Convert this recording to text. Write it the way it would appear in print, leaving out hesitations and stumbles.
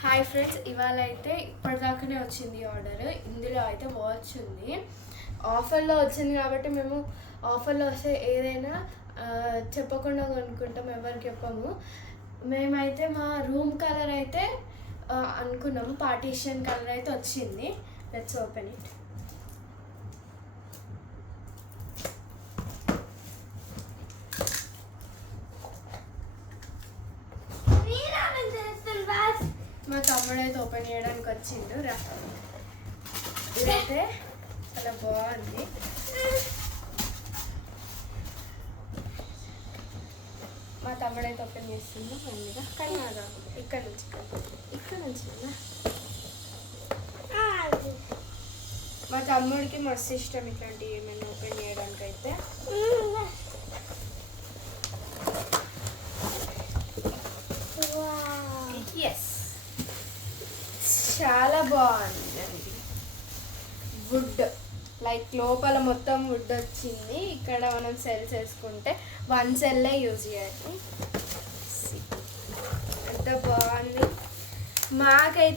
Hi friends, ఇవాళ అయితే ఇప్పటిదాకానే వచ్చింది ఆర్డర్. ఇందులో అయితే వాచ్ ఉంది, ఆఫర్లో వచ్చింది కాబట్టి మేము ఆఫర్లో వస్తే ఏదైనా చెప్పకుండా కొనుక్కుంటాం, ఎవరికి చెప్పము. మేమైతే మా రూమ్ కలర్ అయితే అనుకున్నాము, పార్టీషన్ కలర్ అయితే వచ్చింది. Let's open it. మా తమ్ముడు అయితే ఓపెన్ చేయడానికి వచ్చిండు రా. ఇదైతే చాలా బాగుంది. మా తమ్ముడు అయితే ఓపెన్ చేస్తుందో మంచిగా, కానీ ఇక్కడ నుంచి మా తమ్ముడికి మస్తు ఇష్టం ఇట్లాంటివి ఏమైనా ఓపెన్ చేయడానికి అయితే. ఎస్, చాలా బాగుందండి. వుడ్ లైక్ లోపల మొత్తం వుడ్ వచ్చింది. ఇక్కడ మనం సెల్స్ వేసుకుంటే 1 సెల్లే యూజ్ చేయాలి. ఎంత బాగుంది. మాకైతే